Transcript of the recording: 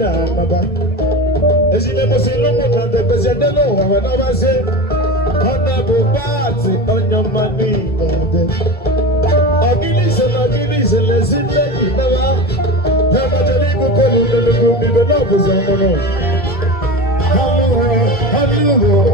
Baba. As you never see Lomo, the president, no, when I say, honorable party on your money. Agilise, let's in the Nava. Never tell you, the Hallelujah.